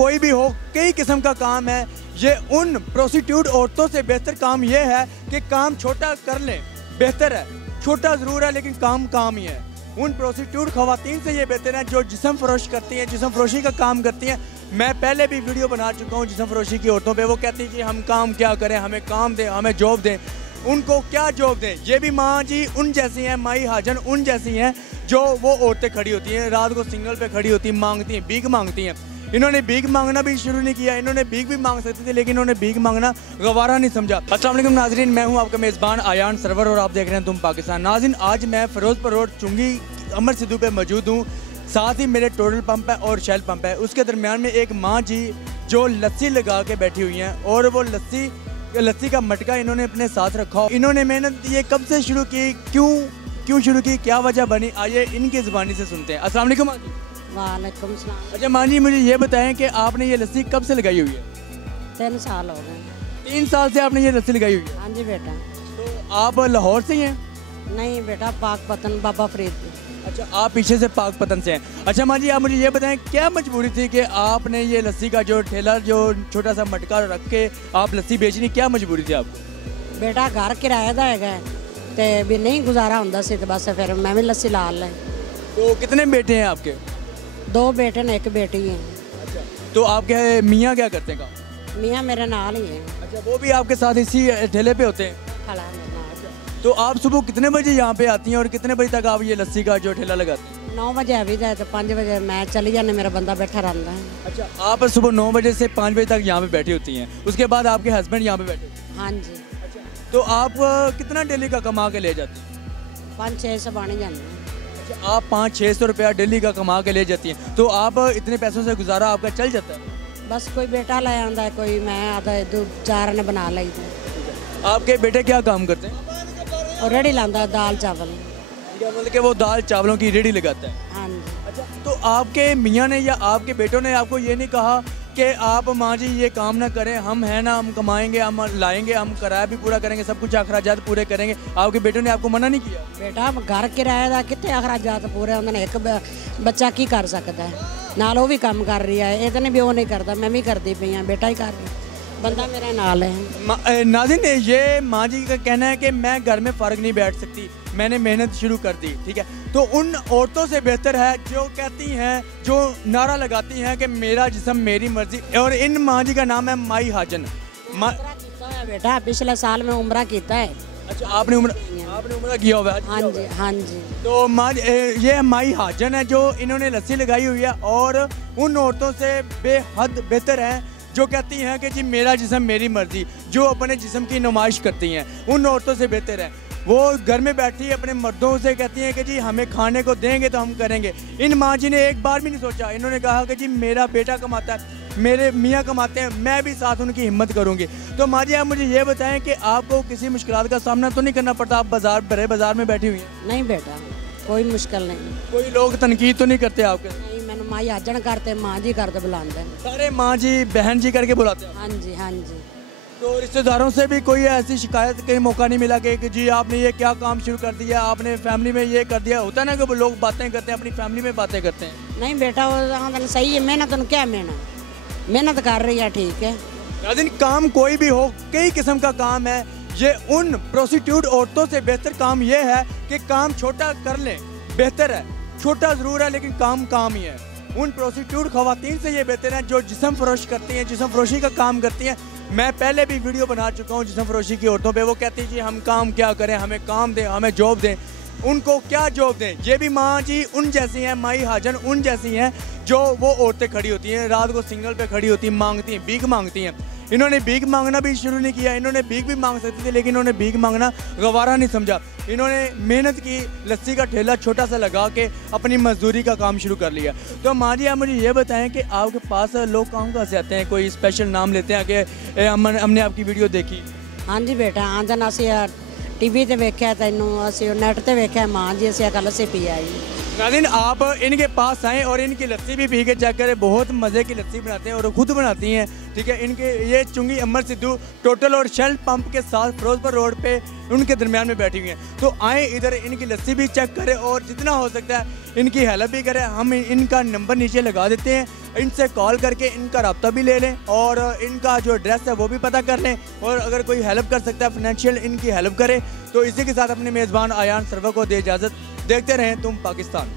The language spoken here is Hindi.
कोई भी हो, कई किस्म का काम है। ये उन प्रोस्टिट्यूट औरतों से बेहतर काम ये है कि काम छोटा कर लें, बेहतर है। छोटा ज़रूर है लेकिन काम ही है। उन प्रोस्टिट्यूट ख़वातीन से ये बेहतर है जो जिस्म फरोश करती हैं, जिस्म फरोशी का काम करती हैं। मैं पहले भी वीडियो बना चुका हूँ जिस्म फरोशी की औरतों पे। वो कहती हैं कि हम काम क्या करें, हमें काम दें, हमें जॉब दें। उनको क्या जॉब दें? ये भी माँ जी उन जैसी हैं, माई हाजन उन जैसी हैं जो वो औरतें खड़ी होती हैं, रात को सिंगल पे खड़ी होती हैं, मांगती हैं, भीख मांगती हैं। इन्होंने भीख मांगना भी शुरू नहीं किया। इन्होंने भीख भी मांग सकती थी लेकिन इन्होंने भीख मांगना गवारा नहीं समझा। अस्सलाम वालेकुम नाज़रीन, मैं हूं आपका मेज़बान आयान सरवर और आप देख रहे हैं तुम पाकिस्तान। नाज़रीन, आज मैं फिरोजपुर रोड चुंगी अमर सिद्धू पे मौजूद हूँ। साथ ही मेरे टोटल पंप है और शेल पंप है। उसके दरमियान में एक माँ जी जो लस्सी लगा के बैठी हुई हैं और वो लस्सी का मटका इन्होंने अपने साथ रखा। इन्होंने मेहनत ये कब से शुरू की, क्यों शुरू की, क्या वजह बनी, आइए इनकी ज़ुबानी से सुनते हैं। अस्सलाम वालेकुम माँ जी। वालेकुम सलाम। अच्छा माँ जी, मुझे ये बताएं कि आपने ये लस्सी कब से लगाई हुई है? 3 साल हो गए। 3 साल से आपने ये लस्सी लगाई हुई है? हाँ जी बेटा। तो आप लाहौर से ही हैं? नहीं बेटा, पाकपतन बाबा फरीद। अच्छा, आप पीछे से पाकपतन से हैं। अच्छा माँ जी, आप मुझे ये बताएं क्या मजबूरी थी कि आपने ये लस्सी का जो ठेला, जो छोटा सा मटका रख के आप लस्सी बेचनी, क्या मजबूरी थी आपको? बेटा घर किराए दा है ते भी नहीं गुजारा होंदा सी, बस फिर मैं भी लस्सी ला ली। तो कितने बेटे हैं आपके? 2 बेटे ने 1 बेटी है। अच्छा, तो आपके मियाँ क्या करते हैं काम? मियाँ मेरे नाल ही है। अच्छा, वो भी आपके साथ इसी ठेले पे होते हैं? खड़ा है मेरे नाल। तो आप सुबह कितने बजे यहाँ पे आती हैं और कितने बजे तक आप ये लस्सी का जो ठेला लगाती हैं? 9 बजे अभी जाए तो 5 बजे मैं चली जाने, मेरा बंदा बैठा रहता है। अच्छा, आप सुबह 9 बजे से 5 बजे तक यहाँ पे बैठी होती हैं, उसके बाद आपके हस्बैंड यहाँ पे बैठे होते हैं? हाँ जी। अच्छा, तो आप कितना डेली का कमा के ले जाती हैं? 5-6 से बन जाते हैं। अच्छा, आप 500-600 रुपया डेली का कमा के ले जाती हैं, तो आप इतने पैसों से गुजारा आपका चल जाता है? बस कोई बेटा ले आता है, कोई मैं आता है, 2-4 ने बना ली थी। आपके बेटे क्या काम करते हैं? और रेडी लाता है दाल चावल। मतलब कि वो दाल चावलों की रेडी लगाता है? हाँ जी। अच्छा, तो आपके मियाँ ने या आपके बेटों ने आपको ये नहीं कहा कि आप माँ जी ये काम ना करें, हम हैं ना, हम कमाएंगे, हम लाएंगे, हम किराया भी पूरा करेंगे, सब कुछ अखराजात पूरे करेंगे? आपके बेटों ने आपको मना नहीं किया? बेटा घर किराए का कितने अखराजात पूरे होंगे ने, एक बच्चा की कर सकता है? नाल वो भी काम कर रही है, ये तो नहीं भी वो नहीं करता, मैं भी करती पई हाँ, बेटा ही कर रही, बंदा मेरे नाल है। नाज़रीन, ये माँ जी का कहना है कि मैं घर में फ़र्क नहीं बैठ सकती, मैंने मेहनत शुरू कर दी। ठीक है, तो उन औरतों से बेहतर है जो कहती हैं, जो नारा लगाती हैं कि मेरा जिस्म मेरी मर्जी। और इन माँ जी का नाम है माई हाजन। बेटा पिछले साल में उम्रा किया है। अच्छा, आपने उम्रा किया हुआ है? हाँ जी, हाँ जी। तो माँ ये माई हाजन है जो इन्होंने लस्सी लगाई हुई है और उन औरतों से बेहद बेहतर है जो कहती हैं कि जी मेरा जिस्म मेरी मर्जी, जो अपने जिस्म की नुमाइश करती हैं। उन औरतों से बेहतर है वो घर में बैठी अपने मर्दों से कहती हैं कि जी हमें खाने को देंगे तो हम करेंगे। इन माँ जी ने एक बार भी नहीं सोचा, इन्होंने कहा कि जी मेरा बेटा कमाता है, मेरे मियाँ कमाते हैं, मैं भी साथ उनकी हिम्मत करूँगी। तो माँ जी, आप मुझे ये बताएं कि आपको किसी मुश्किल का सामना तो नहीं करना पड़ता? आप बड़े बाजार में बैठी हुई हैं। नहीं बेटा, कोई मुश्किल नहीं। कोई लोग तनकीद तो नहीं करते आपके? नहीं, मैंने माई हाजन करते, माँ जी करते बुलाते हैं। सारे माँ जी बहन जी करके बुलाते हैं? हाँ जी, हाँ जी। तो रिश्तेदारों से भी कोई ऐसी शिकायत का मौका नहीं मिला कि जी आपने ये क्या काम शुरू कर दिया, आपने फैमिली में ये कर दिया? होता है ना कि वो लोग बातें करते हैं, अपनी फैमिली में बातें करते हैं। नहीं बेटा, वो सही है, मेहनत क्या मेहनत कर रही है, ठीक है। नाज़रीन, काम कोई भी हो, कई किस्म का काम है। ये उन प्रोस्टिट्यूट औरतों से बेहतर काम ये है कि काम छोटा कर लें, बेहतर है। छोटा ज़रूर है लेकिन काम ही है। उन प्रोस्टिट्यूट ख़वातीन से ये बेहतर है जो जिस्म फरोश करती हैं, जिस्म फरोशी का काम करती हैं। मैं पहले भी वीडियो बना चुका हूँ जिस्म फरोशी की औरतों पे। वो कहती हैं जी हम काम क्या करें, हमें काम दें, हमें जॉब दें। उनको क्या जॉब दें? ये भी माँ जी उन जैसी हैं, माई हाजन उन जैसी हैं जो वो औरतें खड़ी होती हैं, रात को सिंगल पे खड़ी होती हैं, मांगती हैं, भीख मांगती हैं। इन्होंने भीख मांगना भी शुरू नहीं किया। इन्होंने भीख भी मांग सकती थी लेकिन इन्होंने भीख मांगना गवारा नहीं समझा। इन्होंने मेहनत की, लस्सी का ठेला छोटा सा लगा के अपनी मजदूरी का काम शुरू कर लिया। तो माँ जी, आप मुझे ये बताएं कि आपके पास लोग कहाँ से आते हैं? कोई स्पेशल नाम लेते हैं कि हमने आपकी वीडियो देखी? हाँ जी बेटा, हाँ जन असी टीवी ते वेख्या, तेनू असी नेट ते वेख्या, माँ जी असी कल लस्सी पी आई। नाज़रीन, आप इनके पास आएँ और इनकी लस्सी भी पी के चेक करें। बहुत मज़े की लस्सी बनाते हैं और खुद बनाती हैं। ठीक है। इनके ये चुंगी अमर सिद्धू टोटल और शेल पंप के साथ फिरोजपुर रोड पे उनके दरमियान में बैठी हुई हैं। तो आए इधर इनकी लस्सी भी चेक करें और जितना हो सकता है इनकी हेल्प भी करें। हम इनका नंबर नीचे लगा देते हैं, इनसे कॉल करके इनका रब्ता भी ले लें और इनका जो एड्रेस है वो भी पता कर लें। और अगर कोई हेल्प कर सकता है फाइनेंशियल इनकी हेल्प करें। तो इसी के साथ अपने मेज़बान आयान सरवर को दे इजाज़त। देखते रहें तुम पाकिस्तान।